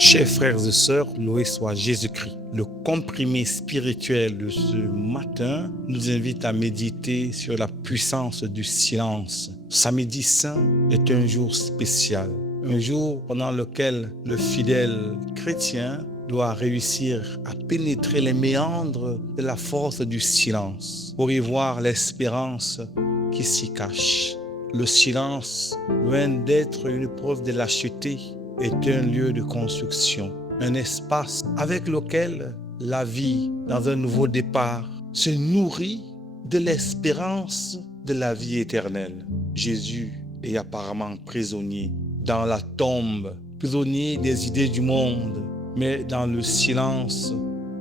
Chers frères et sœurs, loué soit Jésus-Christ. Le comprimé spirituel de ce matin nous invite à méditer sur la puissance du silence. Samedi Saint est un jour spécial, un jour pendant lequel le fidèle chrétien doit réussir à pénétrer les méandres de la force du silence pour y voir l'espérance qui s'y cache. Le silence, loin d'être une preuve de lâcheté, est un lieu de construction, un espace avec lequel la vie, dans un nouveau départ, se nourrit de l'espérance de la vie éternelle. Jésus est apparemment prisonnier dans la tombe, prisonnier des idées du monde, mais dans le silence,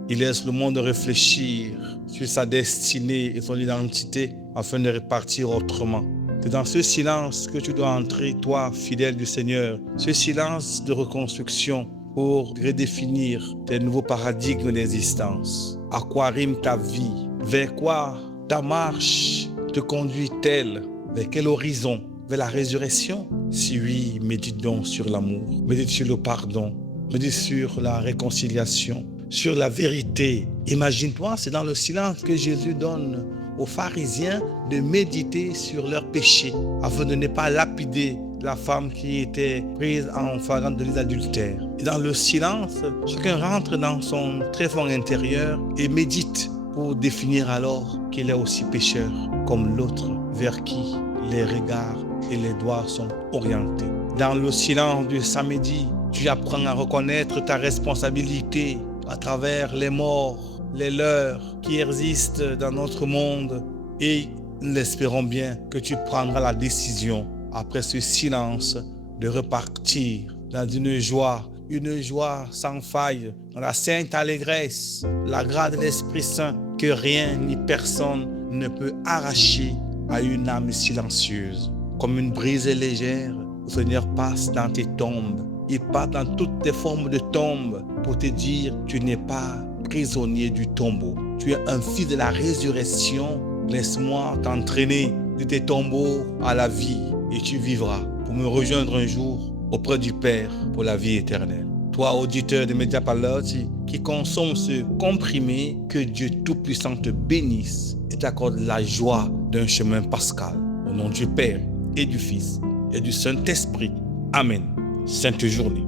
il laisse le monde réfléchir sur sa destinée et son identité afin de repartir autrement. C'est dans ce silence que tu dois entrer, toi, fidèle du Seigneur, ce silence de reconstruction pour redéfinir tes nouveaux paradigmes d'existence. À quoi rime ta vie? Vers quoi ta marche te conduit-elle? Vers quel horizon? Vers la résurrection? Si oui, médite donc sur l'amour, médite sur le pardon, médite sur la réconciliation, sur la vérité. Imagine-toi, c'est dans le silence que Jésus donne aux pharisiens de méditer sur leurs péchés afin de ne pas lapider la femme qui était prise en flagrant délit d'adultère. Et dans le silence, chacun rentre dans son tréfonds intérieur et médite pour définir alors qu'il est aussi pécheur comme l'autre vers qui les regards et les doigts sont orientés. Dans le silence du samedi, tu apprends à reconnaître ta responsabilité à travers les morts, les leurs qui existent dans notre monde, et nous l'espérons bien que tu prendras la décision après ce silence de repartir dans une joie sans faille, dans la sainte allégresse, la grâce de l'Esprit Saint que rien ni personne ne peut arracher à une âme silencieuse. Comme une brise légère, le Seigneur passe dans tes tombes. Il passe dans toutes tes formes de tombes pour te dire tu n'es pas prisonnier du tombeau. Tu es un fils de la résurrection. Laisse-moi t'entraîner de tes tombeaux à la vie et tu vivras pour me rejoindre un jour auprès du Père pour la vie éternelle. Toi, auditeur de Mediapaloti, qui consomme ce comprimé, que Dieu Tout-Puissant te bénisse et t'accorde la joie d'un chemin pascal. Au nom du Père et du Fils et du Saint-Esprit. Amen. Sainte journée.